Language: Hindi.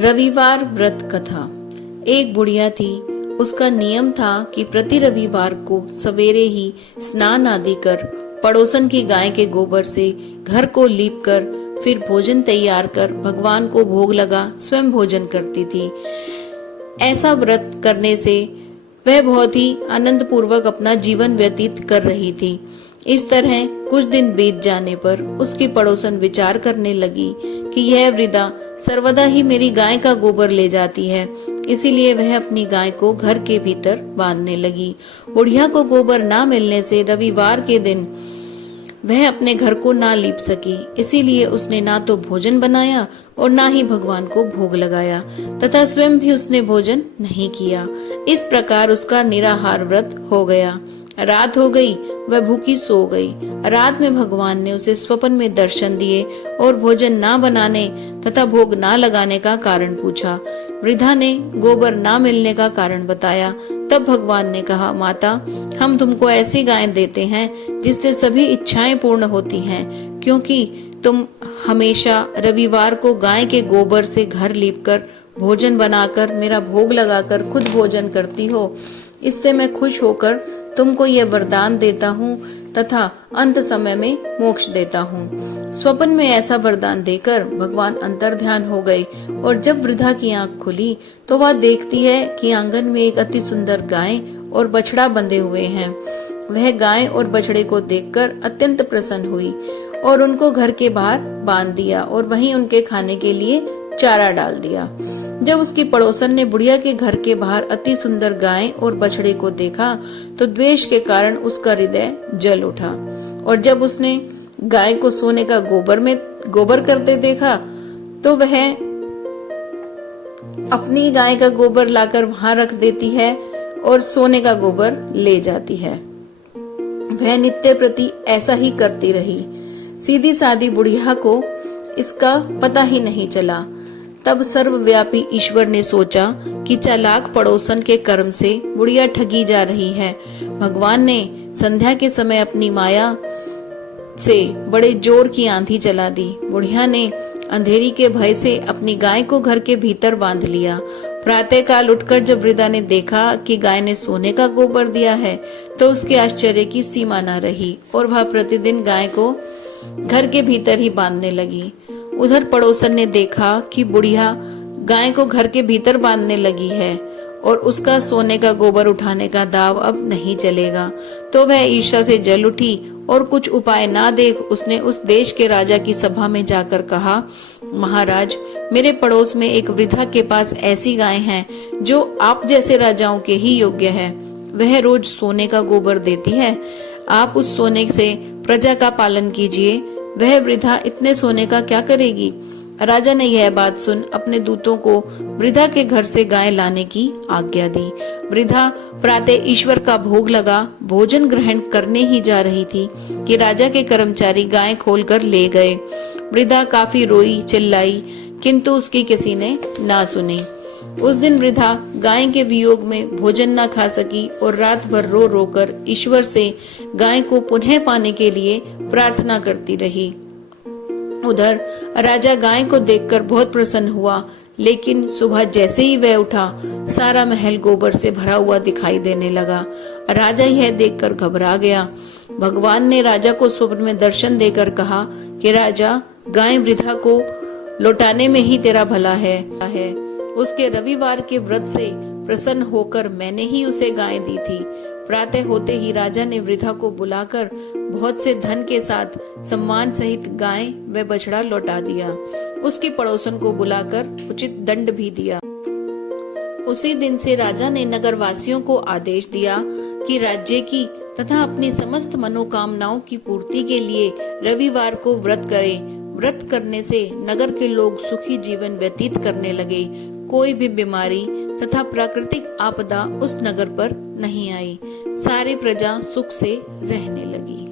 रविवार व्रत कथा। एक बुढ़िया थी। उसका नियम था कि प्रति रविवार को सवेरे ही स्नान आदि कर पड़ोसन की गाय के गोबर से घर को लीप कर फिर भोजन तैयार कर भगवान को भोग लगा स्वयं भोजन करती थी। ऐसा व्रत करने से वह बहुत ही आनंद पूर्वक अपना जीवन व्यतीत कर रही थी। इस तरह कुछ दिन बीत जाने पर उसकी पड़ोसन विचार करने लगी कि यह वृद्धा सर्वदा ही मेरी गाय का गोबर ले जाती है, इसीलिए वह अपनी गाय को घर के भीतर बांधने लगी। बुढ़िया को गोबर ना मिलने से रविवार के दिन वह अपने घर को ना लीप सकी, इसीलिए उसने ना तो भोजन बनाया और ना ही भगवान को भोग लगाया तथा स्वयं भी उसने भोजन नहीं किया। इस प्रकार उसका निराहार व्रत हो गया। रात हो गई, वह भूखी सो गई। रात में भगवान ने उसे स्वप्न में दर्शन दिए और भोजन ना बनाने तथा भोग ना लगाने का कारण पूछा। वृद्धा ने गोबर ना मिलने का कारण बताया। तब भगवान ने कहा, माता, हम तुमको ऐसी गाय देते हैं जिससे सभी इच्छाएं पूर्ण होती हैं, क्योंकि तुम हमेशा रविवार को गाय के गोबर से घर लीपकर भोजन बनाकर मेरा भोग लगाकर खुद भोजन करती हो। इससे मैं खुश होकर तुमको यह वरदान देता हूँ तथा अंत समय में मोक्ष देता हूँ। स्वप्न में ऐसा वरदान देकर भगवान अंतर्ध्यान हो गए और जब वृद्धा की आंख खुली तो वह देखती है कि आंगन में एक अति सुंदर गाय और बछड़ा बंधे हुए हैं। वह गाय और बछड़े को देखकर अत्यंत प्रसन्न हुई और उनको घर के बाहर बांध दिया और वहीं उनके खाने के लिए चारा डाल दिया। जब उसकी पड़ोसन ने बुढ़िया के घर के बाहर अति सुंदर गाय और बछड़े को देखा तो द्वेष के कारण उसका हृदय जल उठा और जब उसने गाय को सोने का गोबर करते देखा तो वह अपनी गाय का गोबर लाकर वहां रख देती है और सोने का गोबर ले जाती है। वह नित्य प्रति ऐसा ही करती रही। सीधी सादी बुढ़िया को इसका पता ही नहीं चला। तब सर्वव्यापी ईश्वर ने सोचा कि चालाक पड़ोसन के कर्म से बुढ़िया ठगी जा रही है। भगवान ने संध्या के समय अपनी माया से बड़े जोर की आंधी चला दी। बुढ़िया ने अंधेरी के भय से अपनी गाय को घर के भीतर बांध लिया। प्रातः काल उठकर जब वृद्धा ने देखा कि गाय ने सोने का गोबर दिया है तो उसके आश्चर्य की सीमा न रही और वह प्रतिदिन गाय को घर के भीतर ही बांधने लगी। उधर पड़ोसन ने देखा कि बुढ़िया गाय को घर के भीतर बांधने लगी है और उसका सोने का गोबर उठाने का दाव अब नहीं चलेगा, तो वह ईर्ष्या से जल उठी और कुछ उपाय ना देख उसने उस देश के राजा की सभा में जाकर कहा, महाराज, मेरे पड़ोस में एक वृद्धा के पास ऐसी गाय है जो आप जैसे राजाओं के ही योग्य है। वह रोज सोने का गोबर देती है। आप उस सोने से प्रजा का पालन कीजिए। वह वृद्धा इतने सोने का क्या करेगी? राजा ने यह बात सुन अपने दूतों को वृद्धा के घर से गाय लाने की आज्ञा दी। वृद्धा प्रातः ईश्वर का भोग लगा भोजन ग्रहण करने ही जा रही थी कि राजा के कर्मचारी गाय खोलकर ले गए। वृद्धा काफी रोई चिल्लाई, किंतु उसकी किसी ने ना सुनी। उस दिन वृद्धा गाय के वियोग में भोजन न खा सकी और रात भर रो रो कर ईश्वर से गाय को पुनः पाने के लिए प्रार्थना करती रही। उधर राजा गाय को देखकर बहुत प्रसन्न हुआ, लेकिन सुबह जैसे ही वह उठा सारा महल गोबर से भरा हुआ दिखाई देने लगा। राजा यह देखकर घबरा गया। भगवान ने राजा को स्वप्न में दर्शन देकर कहा कि राजा, गाय वृद्धा को लौटाने में ही तेरा भला है। उसके रविवार के व्रत से प्रसन्न होकर मैंने ही उसे गाय दी थी। प्रातः होते ही राजा ने वृद्धा को बुलाकर बहुत से धन के साथ सम्मान सहित गाय व बछड़ा लौटा दिया। उसकी पड़ोसन को बुलाकर उचित दंड भी दिया। उसी दिन से राजा ने नगरवासियों को आदेश दिया कि राज्य की तथा अपनी समस्त मनोकामनाओं की पूर्ति के लिए रविवार को व्रत करें। व्रत करने से नगर के लोग सुखी जीवन व्यतीत करने लगे। कोई भी बीमारी तथा प्राकृतिक आपदा उस नगर पर नहीं आई। सारी प्रजा सुख से रहने लगी।